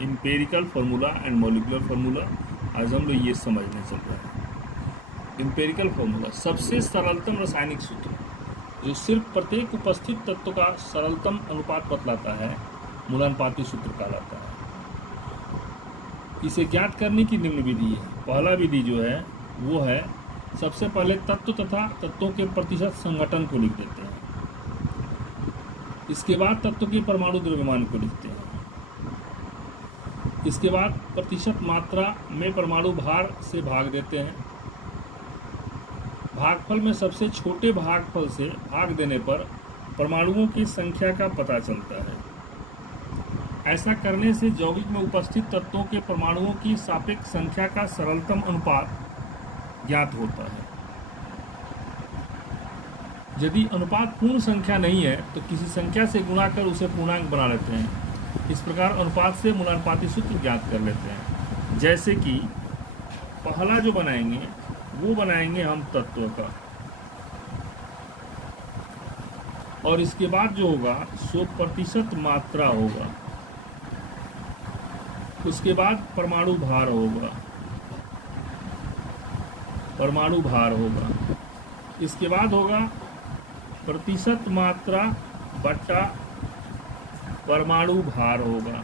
Empirical formula and molecular formula. आज हम लोग ये समझने चल रहे हैं। एम्पिरिकल फार्मूला सबसे सरलतम रासायनिक सूत्र जो सिर्फ प्रत्येक उपस्थित तत्व का सरलतम अनुपात बतलाता है, मूलानुपाती सूत्र कहलाता है। इसे ज्ञात करने की निम्न विधि है। पहला विधि जो है वो है, सबसे पहले तत्व तथा तत्वों के प्रतिशत संघटन को लिख देते हैं। इसके बाद तत्व के परमाणु द्रव्यमान को लिखते हैं। इसके बाद प्रतिशत मात्रा में परमाणु भार से भाग देते हैं। भागफल में सबसे छोटे भागफल से भाग देने पर परमाणुओं की संख्या का पता चलता है। ऐसा करने से यौगिक में उपस्थित तत्वों के परमाणुओं की सापेक्ष संख्या का सरलतम अनुपात ज्ञात होता है। यदि अनुपात पूर्ण संख्या नहीं है तो किसी संख्या से गुणा कर उसे पूर्णांक बना लेते हैं। इस प्रकार अनुपात से मूलानुपाती सूत्र ज्ञात कर लेते हैं। जैसे कि पहला जो बनाएंगे वो बनाएंगे हम तत्व का, और इसके बाद जो होगा सो प्रतिशत मात्रा होगा। उसके बाद परमाणु भार होगा, परमाणु भार होगा। इसके बाद होगा प्रतिशत मात्रा बटा परमाणु भार होगा।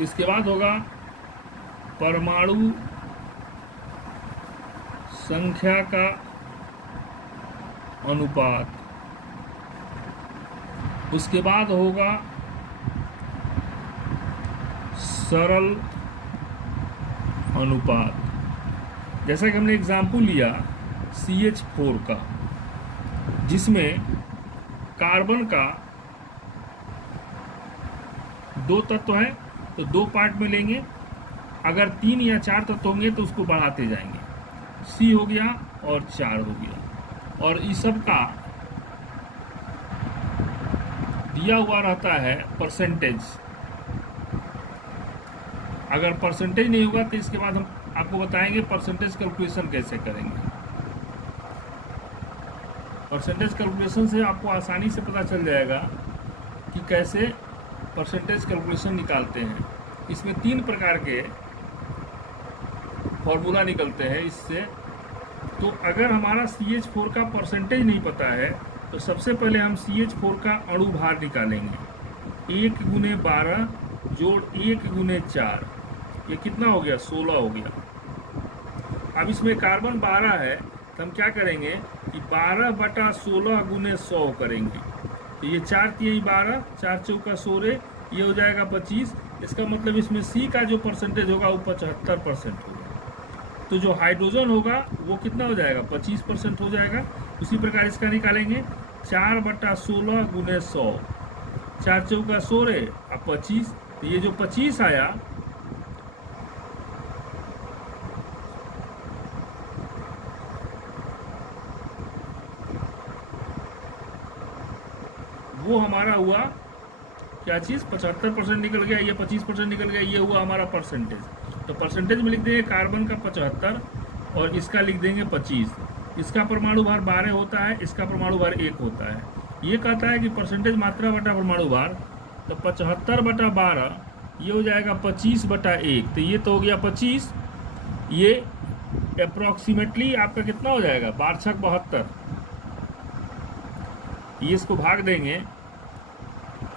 इसके बाद होगा परमाणु संख्या का अनुपात। उसके बाद होगा सरल अनुपात। जैसा कि हमने एग्जाम्पल लिया CH4 का, जिसमें कार्बन का 2 तत्व है तो 2 पार्ट में लेंगे। अगर 3 या 4 तत्व होंगे तो उसको बढ़ाते जाएंगे। C हो गया और 4 हो गया, और इस सब का दिया हुआ रहता है परसेंटेज। अगर परसेंटेज नहीं होगा तो इसके बाद हम आपको बताएंगे परसेंटेज कैलकुलेशन कैसे करेंगे। परसेंटेज कैलकुलेशन से आपको आसानी से पता चल जाएगा कि कैसे परसेंटेज कैलकुलेशन निकालते हैं। इसमें 3 प्रकार के फॉर्मूला निकलते हैं इससे। तो अगर हमारा CH4 का परसेंटेज नहीं पता है तो सबसे पहले हम CH4 का अणु भार निकालेंगे। 1 × 12 जोड़ 1 × 4, ये कितना हो गया? 16 हो गया। अब इसमें कार्बन 12 है तो हम क्या करेंगे कि 12/16 × 100 करेंगे। तो ये 4 × 12, 4 × 16, ये हो जाएगा 25। इसका मतलब इसमें C का जो परसेंटेज होगा वो 75% होगा। तो जो हाइड्रोजन होगा वो कितना हो जाएगा? 25% हो जाएगा। उसी प्रकार इसका निकालेंगे 4/16 × 100, 4 × 16 और 25। तो ये जो 25 आया वो हमारा हुआ क्या चीज़? 75% निकल गया, ये 25% निकल गया, ये हुआ हमारा परसेंटेज। तो परसेंटेज में लिख देंगे कार्बन का 75 और इसका लिख देंगे 25। इसका परमाणु भार 12 होता है, इसका परमाणु भार 1 होता है। ये कहता है कि परसेंटेज मात्रा बटा परमाणु भार, तो 75/12 ये हो जाएगा 25/1। तो ये तो हो गया 25। ये अप्रॉक्सीमेटली आपका कितना हो जाएगा? 12×6 = 72। ये इसको भाग देंगे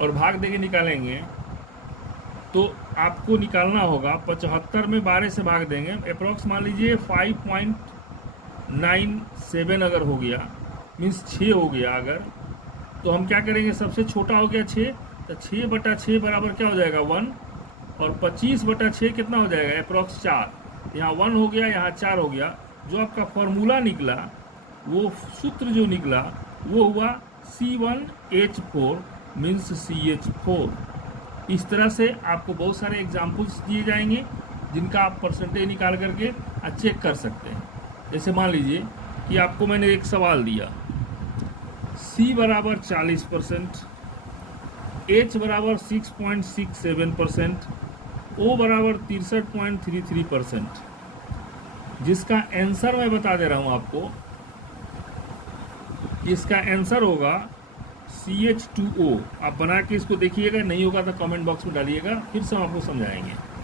और भाग देके निकालेंगे तो आपको निकालना होगा 75 में 12 से भाग देंगे, अप्रॉक्स मान लीजिए 5.97 अगर हो गया, मीन्स 6 हो गया अगर, तो हम क्या करेंगे? सबसे छोटा हो गया 6, तो 6/6 बराबर क्या हो जाएगा? 1। और 25/6 कितना हो जाएगा? अप्रॉक्स 4। यहाँ 1 हो गया, यहाँ 4 हो गया। जो आपका फॉर्मूला निकला, वो सूत्र जो निकला वो हुआ C1H4 मीन्स CH4। इस तरह से आपको बहुत सारे एग्जाम्पल्स दिए जाएंगे जिनका आप परसेंटेज निकाल करके चेक कर सकते हैं। जैसे मान लीजिए कि आपको मैंने एक सवाल दिया, C बराबर 40%, H बराबर 6.67%, O बराबर 63.33%, जिसका आंसर मैं बता दे रहा हूँ आपको। इसका आंसर होगा CH2O आप बना के इसको देखिएगा, नहीं होगा तो कमेंट बॉक्स में डालिएगा, फिर से हम आपको समझाएंगे।